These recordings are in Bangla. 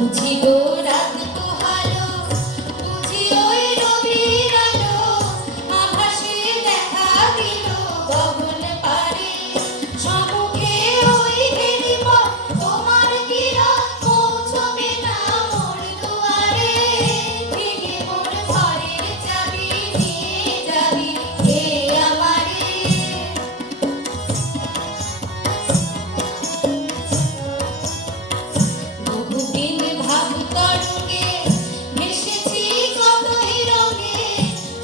বুঝি গো রাত পোহালো, বুঝি ওই রবির আলো, আভাসে দেখা দিল গগন পারে। সম্মুখে ওই গিরিপথ, তোমার কিরণ পৌঁছবে না মোর দুয়ারে। ভেঙে মোর ঘরের চাবি নিয়ে যাবি কে আমারে। বহুদিন ভাব তরঙ্গে ভেসেছি কতই রঙে,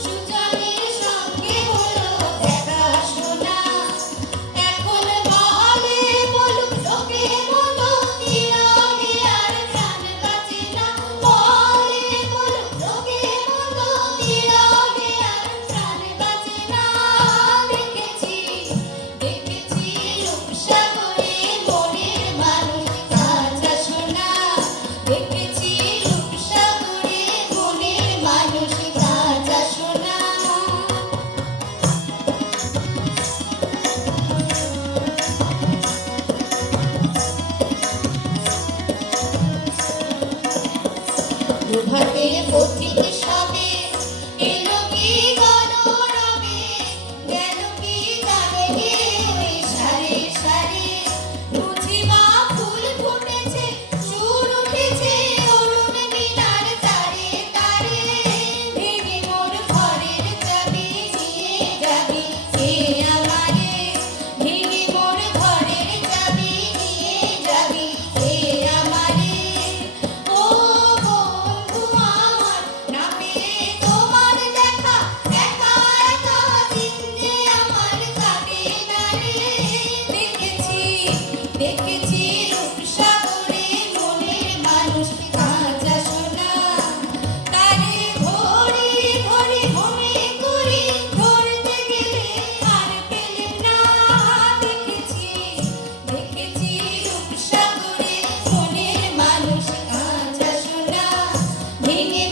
সুজনের সঙ্গে হলো দেখা শোনা। এখন বলে বলুক লোকে বলো, নীরবে আর প্রাণ বাঁচে না। বলে বলুক লোকে বলো, নীরবে আর প্রাণ বাঁচে না। দেখেছি দেখেছি রূপসাগরে মনের মানুষ কাঁচা সোনা। দেখেছি রূপসাগরে মনের মানুষ কাঁচা সোনা। প্রভাতের পথিক সবে এলো কি গণরবে, গেল কি গানে গে ওই সারে সারে। বুঝি বা ফুল ফুটেছে, সুর উঠেছে অরুণ মিনার তারে তারে। ভেঙে মোর ঘরের চাবি নিয়ে যাবি কে আমারে। ভেঙে মোর ঘরের চাবি নিয়ে যাবি কে আমারে। ও বন্ধু আমার, না পেয়ে তোমার দেখা, একা একা দিন যে আমার কাটে না রে। দেখেছি দেখেছি রূপসাগরে মনের মানুষ কাঁচা সোনা। তারে ধরি ধরি মনে করি, ধরতে গেলে আর পেলেম না। দেখেছি দেখেছি রূপসাগরে মনের মানুষ কাঁচা সোনা। ভেঙে